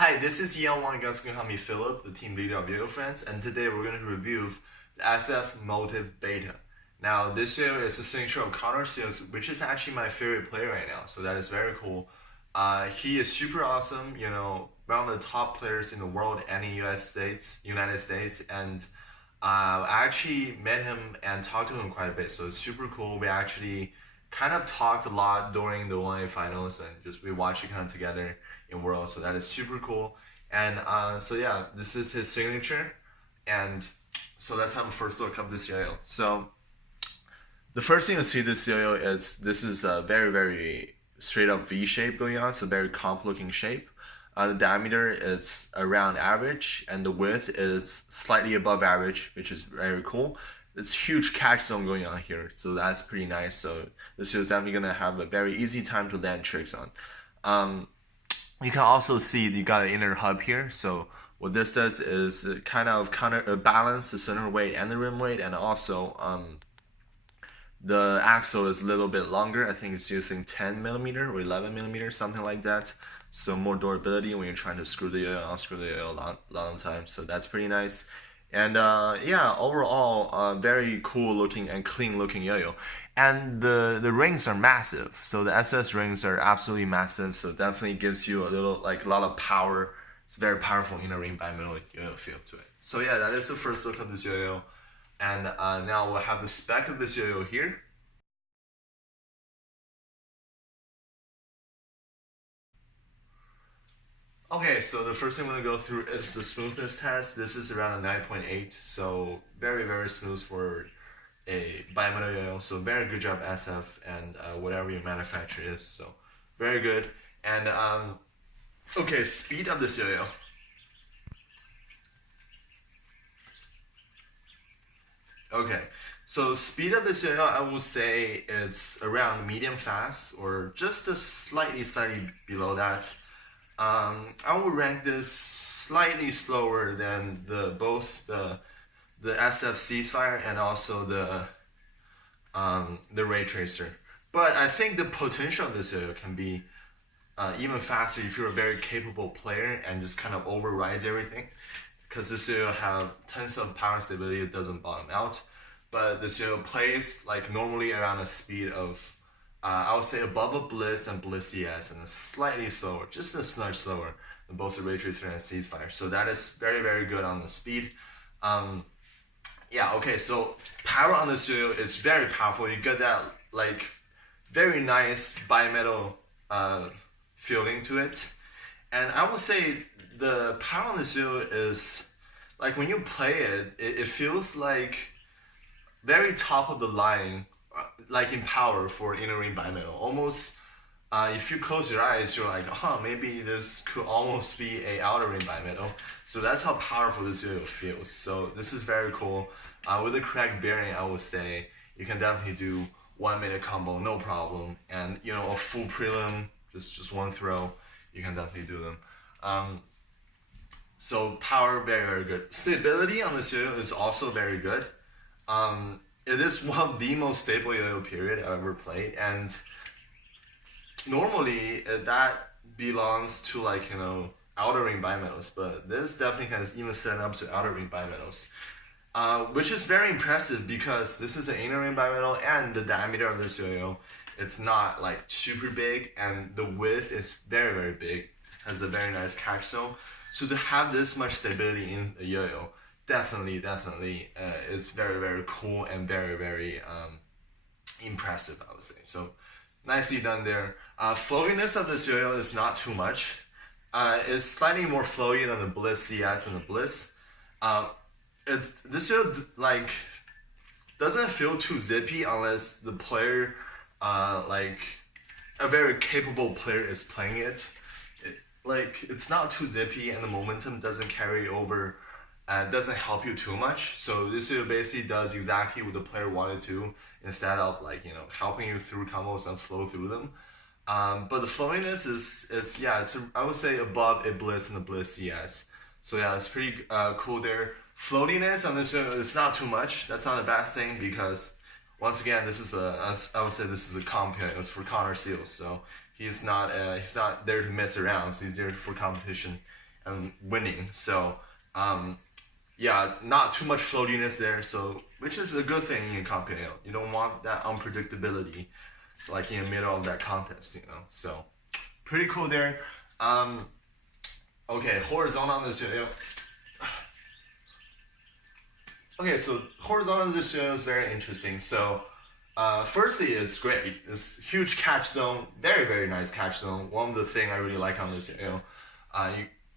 Hi, this is Yan Wang. You guys can call me Philip, the team leader of Yo-Yo Friends, and today we're going to review the SF Motive Beta. Now, this Yo-Yo is a signature of Connor Seals, which is actually my favorite player right now, so that is very cool. He is super awesome, one of the top players in the world and in United States, and I actually met him and talked to him quite a bit, so it's super cool. We actually kind of talked a lot during the 1A finals and just we watched it kind of together in World, so that is super cool. And so yeah, this is his signature, and so let's have a first look of this yo-yo. So the first thing to see this yo-yo is this is a very straight up V shape going on, so very comp looking shape. The diameter is around average, and the width is slightly above average, which is very cool. It's huge catch zone going on here, so that's pretty nice. So this is definitely gonna have a very easy time to land tricks on. You can also see you got an inner hub here. So what this does is it kind of balance the center weight and the rim weight, and also the axle is a little bit longer. I think it's using 10 millimeter or 11 millimeter, something like that. So more durability when you're trying to screw the yo-yo, unscrew the yo-yo a long time. So that's pretty nice. And yeah, overall, very cool looking and clean looking yo-yo. And the rings are massive. So the SS rings are absolutely massive. So definitely gives you a lot of power. It's very powerful in a ring bimetal yo-yo feel to it. So yeah, that is the first look of this yo-yo. And now we'll have the spec of this yo-yo here. Okay, so the first thing I'm going to go through is the smoothness test. This is around a 9.8, so very smooth for a bimetal yo-yo. So very good job SF and whatever your manufacturer is. So very good. And okay, speed of this yo-yo. Okay, so speed of this yo-yo, I would say it's around medium fast or just a slightly below that. I would rank this slightly slower than both the SF Ceasefire and also the Ray Tracer. But I think the potential of this yo-yo can be even faster if you're a very capable player and just kind of overrides everything. Because this yo-yo have tons of power stability, it doesn't bottom out. But this yo-yo plays like normally around a speed of I would say above a Bliss and Bliss ES, and slightly slower, just a smudge slower than both the Ray Tracer and Ceasefire. So that is very good on the speed. Yeah, okay, so power on this yo-yo is very powerful. You get that like very nice bimetal feeling to it. And I would say the power on this yo-yo is like when you play it, it feels like very top of the line, like in power for inner ring bimetal. Almost, if you close your eyes, you're like, maybe this could almost be a outer ring bimetal. So that's how powerful this yo-yo feels. So this is very cool. With the correct bearing, I would say you can definitely do 1 minute combo, no problem. And a full prelim, just one throw, you can definitely do them. So power, very good. Stability on this yo-yo is also very good. It is one of the most stable yo-yo period I've ever played, and normally that belongs to outer ring bimetals, but this definitely can even set up to outer ring bimetals, which is very impressive because this is an inner ring bimetal and the diameter of this yo-yo, it's not like super big, and the width is very big, has a very nice catch zone. So to have this much stability in a yo-yo, definitely is very cool and very impressive, I would say. So nicely done there. Flowiness of this yo-yo is not too much. It's slightly more flowy than the Bliss CS and the Bliss. This yo-yo doesn't feel too zippy unless the player a very capable player is playing it. It's not too zippy, and the momentum doesn't carry over. Doesn't help you too much. So this yo basically does exactly what the player wanted to, instead of helping you through combos and flow through them. But the flowiness it's I would say above a Bliss and the Bliss CS. So yeah, it's pretty cool there. Floatiness on this yo is not too much. That's not a bad thing because once again, I would say this is a comp yo. It's for Connor Seals, so he's not there to mess around. So he's there for competition and winning. So yeah, not too much floatiness there. So which is a good thing in comp yo-yo. You don't want that unpredictability like in the middle of that contest, you know. So pretty cool there. Okay, horizontal this yo-yo. Okay, so horizontal this yo-yo is very interesting. So firstly, it's great. It's huge catch zone, very nice catch zone. One of the things I really like on this yo-yo,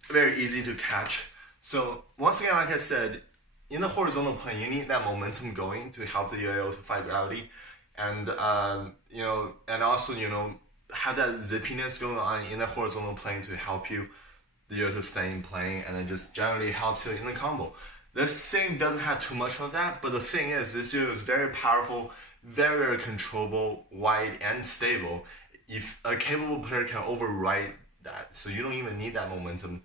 very easy to catch. So once again, like I said, in the horizontal plane, you need that momentum going to help the yo-yo to fight gravity, and you know, and also you know have that zippiness going on in the horizontal plane to help you the yo-yo to stay in plane, and it just generally helps you in the combo. This thing doesn't have too much of that, but the thing is, this yo-yo is very powerful, very controllable, wide, and stable. If a capable player can override that, so you don't even need that momentum.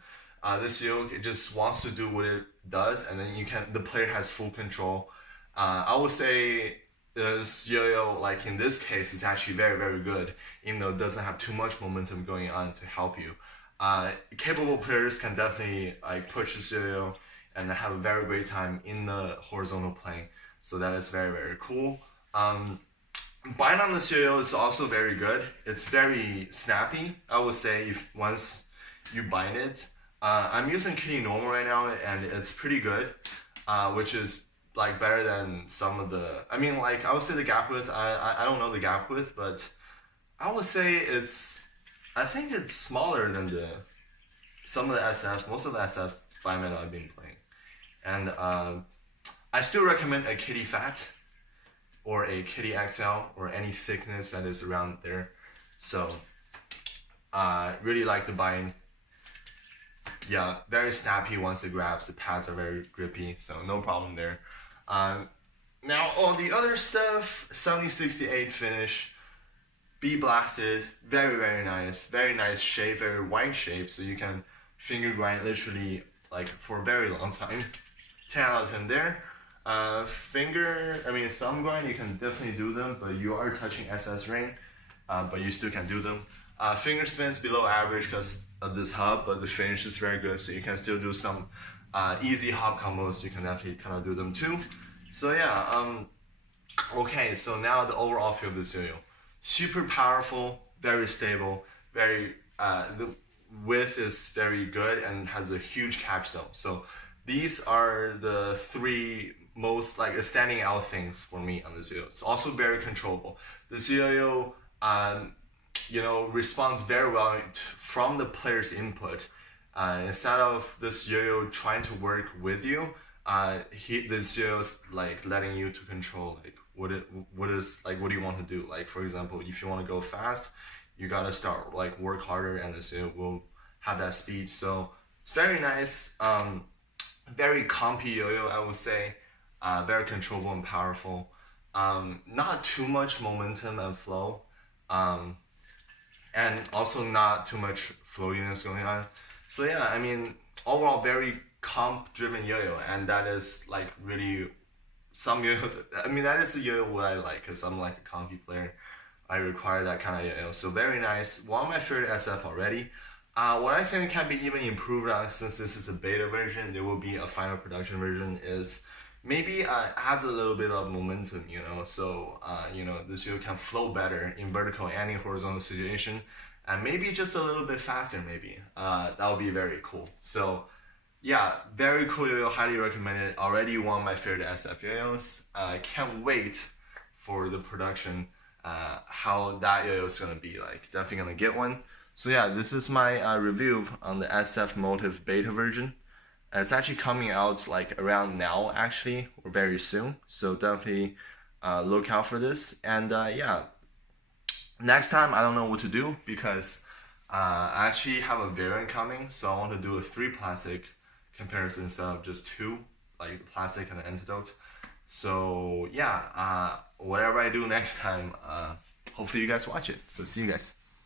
This yo-yo it just wants to do what it does, and then the player has full control. I would say this yo-yo, like in this case, is actually very good, even though it doesn't have too much momentum going on to help you. Capable players can definitely like push this yo-yo and have a very great time in the horizontal plane. So that is very cool. Bind on this yo-yo is also very good. It's very snappy, I would say, if once you bind it. I'm using Kitty Normal right now, and it's pretty good, which is like better than some of the. I mean, like I would say the gap width. I don't know the gap width, but I would say it's. I think it's smaller than some of the SF. Most of the SF bimetal I've been playing, and I still recommend a Kitty Fat or a Kitty XL or any thickness that is around there. So really like the bind. Yeah, very snappy once it grabs. The pads are very grippy, so no problem there. Now all the other stuff, 7068 finish, B blasted, very nice shape, very wide shape, so you can finger grind literally like for a very long time. 10 out of 10 there. Thumb grind, you can definitely do them, but you are touching SS ring, but you still can do them. Finger spins below average because of this hub, but the finish is very good, so you can still do some easy hop combos. You can definitely kind of do them too. So yeah, okay, so now the overall feel of this yo-yo. Super powerful, very stable, the width is very good and has a huge catch zone. So these are the three most like standing out things for me on this yo-yo. It's also very controllable. This yo-yo you know, responds very well from the player's input. Instead of this yo-yo trying to work with you, this yo-yo is like letting you to control like what do you want to do? Like for example, if you want to go fast, you gotta start like work harder, and this yo-yo will have that speed. So it's very nice, very compy yo-yo, I would say, very controllable and powerful. Not too much momentum and flow. And also not too much floatiness going on. So yeah, I mean, overall very comp-driven yo-yo, and that is like really some yo-yo. I mean, that is a yo-yo what I like, because I'm like a compy player. I require that kind of yo-yo. So very nice. One of my favorite SF already. What I think can be even improved on, since this is a beta version, there will be a final production version, is maybe adds a little bit of momentum, you know, so you know, this yo can flow better in vertical and in horizontal situation, and maybe just a little bit faster, maybe. That would be very cool. So yeah, very cool yo-yo, highly recommend it. Already one of my favorite SF yo-yos. Can't wait for the production, how that yo-yo is gonna be like. Definitely gonna get one. So yeah, this is my review on the SF Motive beta version. It's actually coming out like around now, actually, or very soon. So definitely look out for this. And yeah, next time I don't know what to do, because I actually have a variant coming. So I want to do a 3 plastic comparison instead of just 2, like the plastic and the antidote. So yeah, whatever I do next time, hopefully you guys watch it. So see you guys.